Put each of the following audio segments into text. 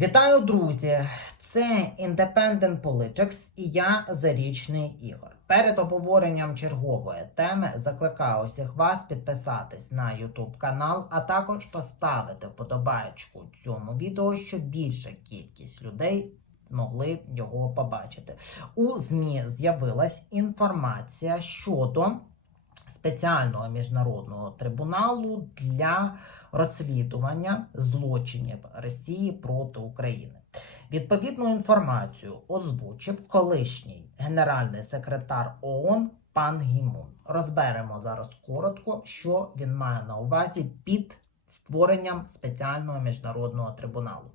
Вітаю, друзі! Це Independent Politics і я Зарічний Ігор. Перед обговоренням чергової теми закликаю усіх вас підписатись на YouTube канал, а також поставити вподобайку цьому відео, щоб більша кількість людей змогли його побачити. У ЗМІ з'явилась інформація щодо спеціального міжнародного трибуналу для розслідування злочинів Росії проти України. Відповідну інформацію озвучив колишній генеральний секретар ООН пан Гімун. Розберемо зараз коротко, що він має на увазі під створенням спеціального міжнародного трибуналу.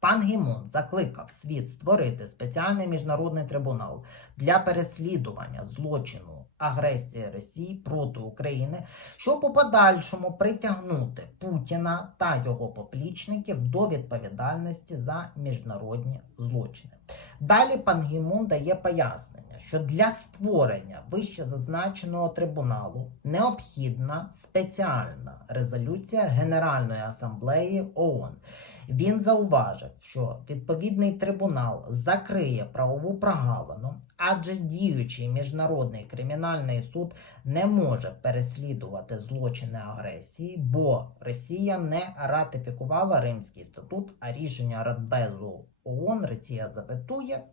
Пан Гімун закликав світ створити спеціальний міжнародний трибунал для переслідування злочину агресії Росії проти України, щоб у подальшому притягнути Путіна та його поплічників до відповідальності за міжнародні злочини. Далі пан Гімун дає пояснення, що для створення вище зазначеного трибуналу необхідна спеціальна резолюція Генеральної асамблеї ООН. Він зауважив, що відповідний трибунал закриє правову прогалину, адже діючий міжнародний кримінальний суд не може переслідувати злочини агресії, бо Росія не ратифікувала Римський статут, а рішення Радбезу ООН Росія заветує.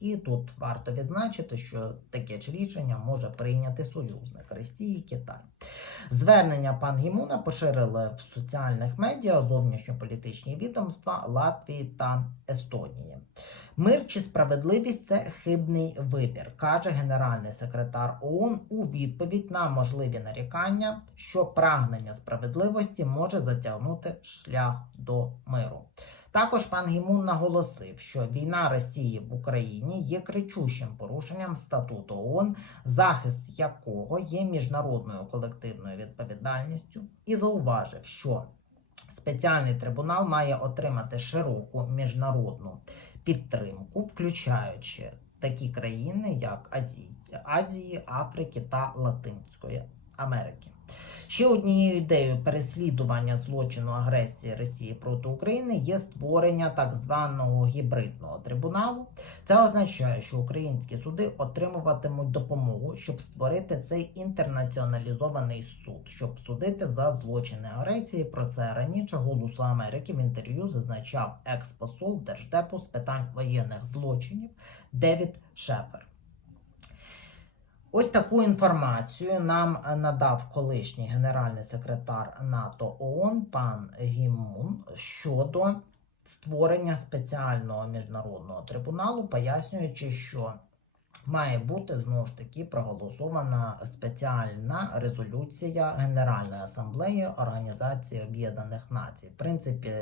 І тут варто відзначити, що таке ж рішення може прийняти союзник Росії Китай. Звернення пан Гімуна поширили в соціальних медіа зовнішньополітичні відомства Латвії та Естонії. Мир чи справедливість це хибний вибір, каже генеральний секретар ООН у відповідь на можливі нарікання, що прагнення справедливості може затягнути шлях до миру. Також пан Гімун наголосив, що війна Росії в Україні є кричущим порушенням статуту ООН, захист якого є міжнародною колективною відповідальністю, і зауважив, що спеціальний трибунал має отримати широку міжнародну підтримку, включаючи такі країни, як Азії, Азії, Африки та Латинської Америки. Ще однією ідеєю переслідування злочину агресії Росії проти України є створення так званого гібридного трибуналу. Це означає, що українські суди отримуватимуть допомогу, щоб створити цей інтернаціоналізований суд, щоб судити за злочини агресії. Про це раніше Голосу Америки в інтерв'ю зазначав екс-посол Держдепу з питань воєнних злочинів Девід Шефер. Ось таку інформацію нам надав колишній генеральний секретар НАТО ООН пан Гімун щодо створення спеціального міжнародного трибуналу, пояснюючи, що має бути знову ж таки проголосована спеціальна резолюція Генеральної асамблеї Організації Об'єднаних Націй. В принципі,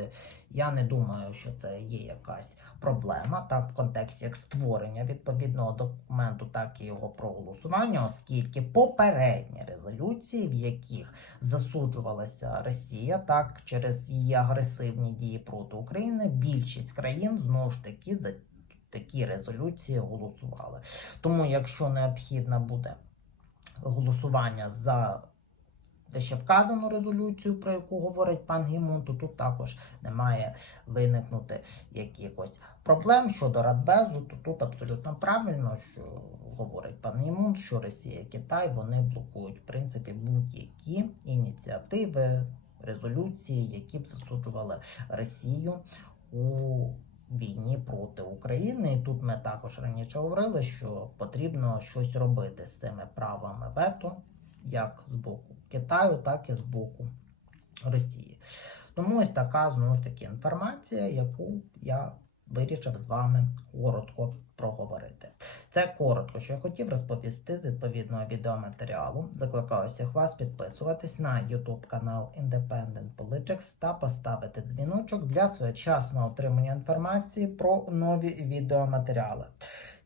я не думаю, що це є якась проблема так в контексті як створення відповідного документу, так і його проголосування, оскільки попередні резолюції, в яких засуджувалася Росія, так через її агресивні дії проти України, більшість країн знову ж таки за такі резолюції голосували. Тому, якщо необхідно буде голосування за ще вказану резолюцію, про яку говорить пан Гімун, то тут також не має виникнути якихось проблем щодо Радбезу, то тут абсолютно правильно, що говорить пан Гімун, що Росія і Китай вони блокують в принципі будь-які ініціативи, резолюції, які б засуджували Росію у війні проти України. І тут ми також раніше говорили, що потрібно щось робити з цими правами вето, як з боку Китаю, так і з боку Росії. Тому ось така знову ж таки інформація, яку я вирішив з вами коротко проговорити. Це коротко, що я хотів розповісти з відповідного відеоматеріалу. Закликаю всіх вас підписуватись на YouTube канал Independent Politics та поставити дзвіночок для своєчасного отримання інформації про нові відеоматеріали.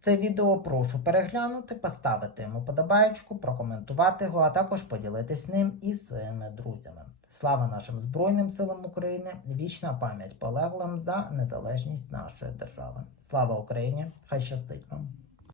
Це відео прошу переглянути, поставити йому подобаєчку, прокоментувати його, а також поділитись ним із своїми друзями. Слава нашим Збройним силам України! Вічна пам'ять полеглим за незалежність нашої держави. Слава Україні! Хай щастить вам!